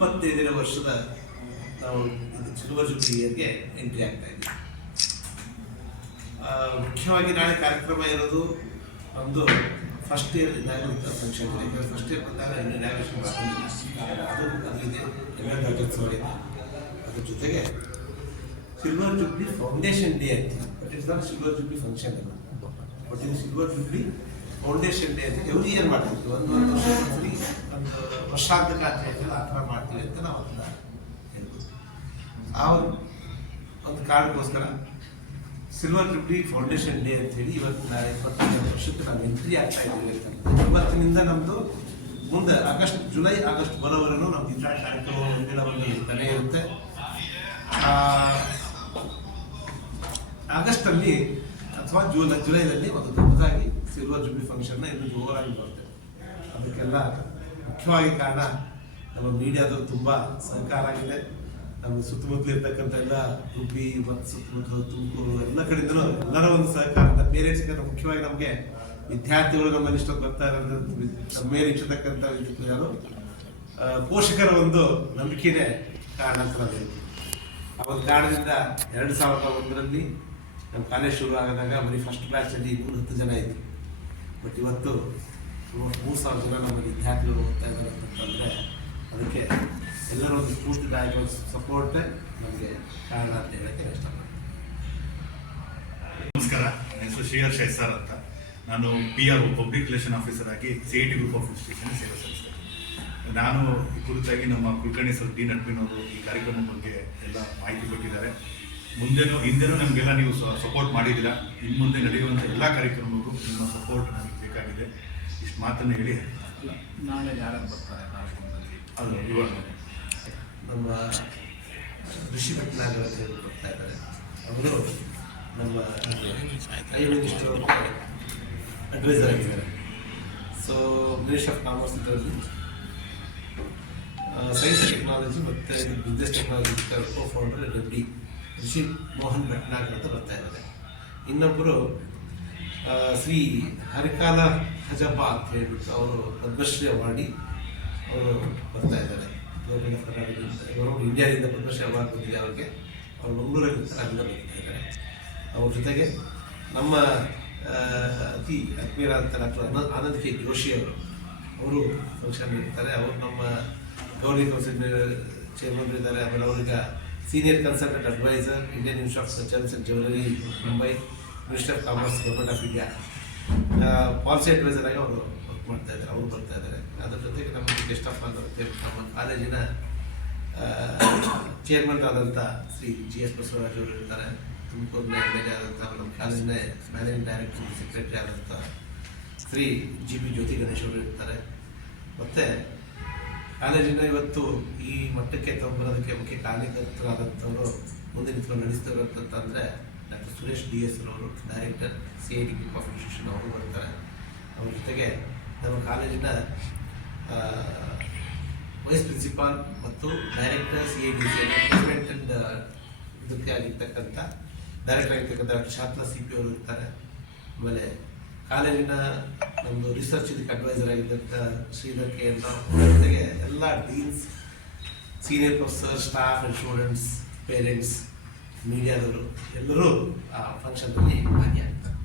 75ನೇ ವರ್ಷದ ನಾವು silver jubilee ಇಯರ್ಗೆ ಎಂಟ್ರಿ ಆಗ್ತಾ ಇದ್ದೀವಿ. ಮುಖ್ಯವಾಗಿ ನಾಳೆ ಕಾರ್ಯಕ್ರಮ ಇರೋದು ಒಂದು ಫಸ್ಟ್ ಇಯರ್ ಇನಾಗ್ರೇಷನ್ ಫಂಕ್ಷನ್ ಇದೆ. ಫಸ್ಟ್ ಇಯರ್ ಬಂದಾಗ ಇನ್ನು ಇನಾಗ್ರೇಷನ್ ಅದು ಇದೆ, ಎಲ್ಲ ರಾಜ್ಯೋತ್ಸವ ಇದೆ. ಅದ್ರ ಜೊತೆಗೆ ಸಿಲ್ವರ್ ಜೂಬ್ಲಿ ಫೌಂಡೇಶನ್ ಡೇ ಅಂತ, but it's not silver jubilee function ಅಲ್ಲ, ಬಟ್ ಇದು ಸಿಲ್ವರ್ ಜೂಬ್ಲಿ ಫೌಂಡೇಶನ್ ಡೇ ಅಂತ ಎವ್ರಿ ಇಯರ್ ಮಾಡ್ತೀವಿ. ಒಂದು ವರ್ಷದಲ್ಲಿ ಒಂದು ವರ್ಷಾಂತಕ ಅಂತ ಹೇಳ್ತಾರೆ, ಆ ಥರ ಮಾಡ್ತೀವಿ ಅಂತ ನಾವು ಅದನ್ನ ಹೇಳ್ಬೋದು. ಆ ಒಂದು ಕಾರ್ಡ್ಗೋಸ್ಕರ ಸಿಲ್ವರ್ ಜೂಬ್ಲಿ ಫೌಂಡೇಶನ್ ಡೇ ಅಂತ ಹೇಳಿ ಇವತ್ತು 25 ವರ್ಷಕ್ಕೆ ನಾವು ಎಂಟ್ರಿ ಆಗ್ತಾ ಇದ್ದೀವಿ. ಇವತ್ತಿನಿಂದ ನಮ್ಮದು ಮುಂದೆ ಜುಲೈ ಆಗಸ್ಟ್ ಬರೋವರೆಗೂ ನಮ್ದು ಇಂಥ ಕಾರ್ಯಕ್ರಮ ಒಂದಿನ ಒಂದು ತಲೆ ಇರುತ್ತೆ. ಆಗಸ್ಟಲ್ಲಿ ಅಥವಾ ಜುಲೈದಲ್ಲಿ ಒಂದು ದೊಡ್ಡದಾಗಿ ಸಿಲ್ವರ್ ಜೂಬ್ಲಿ ಫಂಕ್ಷನ್ನ ಇನ್ನೂ ಜೋರಾಗಿ ಬರ್ತೇವೆ. ಅದಕ್ಕೆಲ್ಲ ಮುಖ್ಯವಾಗಿ ಕಾರಣ ನಮ್ಮ ಮೀಡಿಯಾದವರು ತುಂಬ ಸಹಕಾರ ಆಗಿದೆ. ನಮ್ಮ ಸುತ್ತಮುತ್ತಲು ಇರ್ತಕ್ಕಂಥ ಎಲ್ಲ ಗುಬ್ಬಿ ಮತ್ತು ಸುತ್ತಮುತ್ತಲು ತುಮಕೂರು ಎಲ್ಲ ಕಡೆಯಿಂದಲೂ ಎಲ್ಲರ ಒಂದು ಸಹಕಾರ, ಪೇರೆಂಟ್ಸ್ಗೆ ಮುಖ್ಯವಾಗಿ ನಮಗೆ ವಿದ್ಯಾರ್ಥಿಗಳು ನಮ್ಮಲ್ಲಿ ಇಷ್ಟೊಂದು ಬರ್ತಾ ಇರೋದು, ನಮ್ಮ ಮೇಲೆ ಇಟ್ಟಿರ್ತಕ್ಕಂಥ ಯಾರು ಪೋಷಕರ ಒಂದು ನಂಬಿಕೆನೇ ಕಾರಣ ಅಂತ ನಾವು ಹೇಳ್ತೀವಿ. ಆ ಒಂದು ಕಾರಣದಿಂದ 2001ರಲ್ಲಿ ನಮ್ಮ ಕಾಲೇಜ್ ಶುರು ಆದಾಗ ಬರೀ ಫಸ್ಟ್ ಬ್ಯಾಚಲ್ಲಿ 110 ಜನ ಇತ್ತು. ಬಟ್ ಇವತ್ತು 3000 ಜನ ನಮ್ಮ ವಿದ್ಯಾರ್ಥಿಗಳು ಓದ್ತಾ ಇದ್ದಾರೆ ಅಂತಂದರೆ ಅದಕ್ಕೆ ಎಲ್ಲರೂ ಒಂದು ಸ್ಫೂರ್ತಿದಾಯಕ ಸಪೋರ್ಟ್ ನಮಗೆ ಕಾರಣ ಅಂತ ಹೇಳಕ್ಕೆ ಇಷ್ಟಪಡ್ತೀನಿ. ನಮಸ್ಕಾರ, ನನ್ನ ಹೆಸರು ಶ್ರೀಹರ್ಷ SR ಅಂತ. ನಾನು PR ಪಬ್ಲಿಕ್ ರಿಲೇಷನ್ ಆಫೀಸರ್ ಆಗಿ CIT ಗ್ರೂಪ್ ಆಫ್ ಇನ್ಸ್ಟಿಟ್ಯೂಷನ್ ಸೇವೆ ಸಲ್ಲಿಸ್ತೇನೆ. ನಾನು ಈ ಕುರಿತಾಗಿ ನಮ್ಮ ಕುಲಕರ್ಣಿ ಸರ್ ಡಿ ನಟ್ಬಿನ್ ಅವರು ಈ ಕಾರ್ಯಕ್ರಮದ ಬಗ್ಗೆ ಎಲ್ಲ ಮಾಹಿತಿ ಕೊಟ್ಟಿದ್ದಾರೆ. ಹಿಂದೆನೂ ನಮಗೆಲ್ಲ ನೀವು ಸಪೋರ್ಟ್ ಮಾಡಿದ್ದೀರಾ. ಇನ್ನು ಮುಂದೆ ನಡೆಯುವಂಥ ಎಲ್ಲ ಕಾರ್ಯಕ್ರಮಕ್ಕೂ ನಿಮ್ಮ ಸಪೋರ್ಟ್ ನಮಗೆ ಬೇಕಾಗಿದೆ. ಇಷ್ಟು ಮಾತನ್ನು ಹೇಳಿ ನಾಳೆ ಯಾರು ಬರ್ತಾರೆ ಕಾರ್ಯಕ್ರಮದಲ್ಲಿ ಅದು ಇವಾಗ ನಮ್ಮ ಋಷಿ ಭಟ್ನಾಗರ್ ಅಂತ ಹೇಳಿ ಬರ್ತಾ ಇದ್ದಾರೆ. ಅವರು ನಮ್ಮ ಮಿನಿಸ್ಟರ್ ಅಡ್ವೈಸರ್ ಆಗಿದ್ದಾರೆ. ಸೊ ಮಿನಿಸ್ಟ್ರಿ ಆಫ್ ಕಾಮರ್ಸ್ ಇದರಲ್ಲಿ ಸೈನ್ಸ್ ಆ್ಯಂಡ್ ಟೆಕ್ನಾಲಜಿ ಮತ್ತು ಬಿಸ್ನೆಸ್ ಟೆಕ್ನಾಲಜಿ ಕೋ ಫೌಂಡರ್ ಋಷಿ ಮೋಹನ್ ಭಟ್ನಾಗರ್ ಅಂತ ಬರ್ತಾ ಇದ್ದಾರೆ. ಇನ್ನೊಬ್ಬರು ಶ್ರೀ ಹರಿಕಾಲ ಹಜಪ್ಪ ಅಂತ ಹೇಳ್ಬಿಟ್ಟು ಅವರು ಪದ್ಮಶ್ರೀ ಅವಾರ್ಡಿ ಅವರು ಬರ್ತಾ ಇದ್ದಾರೆ. ಇವರು ಇಂಡಿಯಾದಿಂದ ಪದ್ಮಶ್ರೀ ಅವಾರ್ಡ್ ಬಂದಿದೆ ಅವ್ರಿಗೆ. ಅವರು ಮಂಗಳೂರಲ್ಲಿ ಅಲ್ಲಿಂದ ಬರ್ತಾ ಇದ್ದಾರೆ. ಅವ್ರ ಜೊತೆಗೆ ನಮ್ಮ ಅತಿ ಆತ್ಮೀಯರಾದಂಥ ಡಾಕ್ಟರ್ ಆನಂದ್ ಕೆ ಜೋಶಿ ಅವರು ಫಂಕ್ಷನ್ ಇರ್ತಾರೆ. ಅವರು ನಮ್ಮ ಗೌರಿ ಕೌನ್ಸಿಲ್ ಚೇರ್ಮನ್ ಇದ್ದಾರೆ. ಆಮೇಲೆ ಅವ್ರಿಗೆ senior consultant adviser, Indian institute of ಸಚರ್ಸ್ and jewellery Mumbai, minister of commerce, government of India, policy adviser ಆಗಿ ಅವರು ವರ್ಕ್ ಮಾಡ್ತಾ ಇದ್ದಾರೆ. ಅವರು ಬರ್ತಾ ಇದ್ದಾರೆ. ಅದರ ಜೊತೆಗೆ ನಮಗೆ ಗೆಸ್ಟ್ ಆಫ್ ಆನರ್ ನಮ್ಮ ಕಾಲೇಜಿನ ಚೇರ್ಮನ್ ಆದಂಥ ಶ್ರೀ GS ಬಸವರಾಜ್ ಅವರು ಇರ್ತಾರೆ. ತುಮಕೂರಿನ MLA ಆದಂಥ ನಮ್ಮ ಕಾಲೇಜಿನ ಮ್ಯಾನೇಜಿಂಗ್ ಡೈರೆಕ್ಟರ್ ಸೆಕ್ರೆಟರಿ ಆದಂಥ ಶ್ರೀ GB ಜ್ಯೋತಿ ಗಣೇಶ್ ಅವರು ಇರ್ತಾರೆ. ಮತ್ತು ಕಾಲೇಜಿನ ಇವತ್ತು ಈ ಮಟ್ಟಕ್ಕೆ ತಗೊಂಬರೋದಕ್ಕೆ ಮುಖ್ಯ ಕಾರಣಕರ್ತರಾದಂಥವರು ಮುಂದೆ ನಿಂತ್ಕೊಂಡು ನಡೆಸ್ತಿರೋಂತಂದರೆ ಡಾಕ್ಟರ್ ಸುರೇಶ್ DS ಅವರು, director CIT group of institution ಅವರು ಬರ್ತಾರೆ. ಅವ್ರ ಜೊತೆಗೆ ನಮ್ಮ ಕಾಲೇಜಿನ ವೈಸ್ ಪ್ರಿನ್ಸಿಪಾಲ್ ಮತ್ತು ಡೈರೆಕ್ಟರ್ CIDC ಮ್ಯಾನೇಜ್ಮೆಂಟ್ ಅಂಡ್ ಇದಕ್ಕೆ ಆಗಿರ್ತಕ್ಕಂಥ ಡೈರೆಕ್ಟರ್ ಆಗಿರ್ತಕ್ಕಂಥ ಡಾಕ್ಟರ್ ಶಾಂತಲಾ CP ಅವರು ಇರ್ತಾರೆ. ಆಮೇಲೆ ಕಾಲೇಜಿನ ನಮ್ಮದು ರಿಸರ್ಚ್ ಇದಕ್ಕೆ ಅಡ್ವೈಸರ್ ಆಗಿದ್ದಂಥ ಶ್ರೀಧರ್ ಕೆ ಅಂತ, ಜೊತೆಗೆ ಎಲ್ಲ deans, senior professor, staff and students, parents, ಮೀಡಿಯಾದವರು ಎಲ್ಲರೂ ಆ ಫಂಕ್ಷನ್ನಲ್ಲಿ ಭಾಗಿಯಾಗ್ತಾರೆ.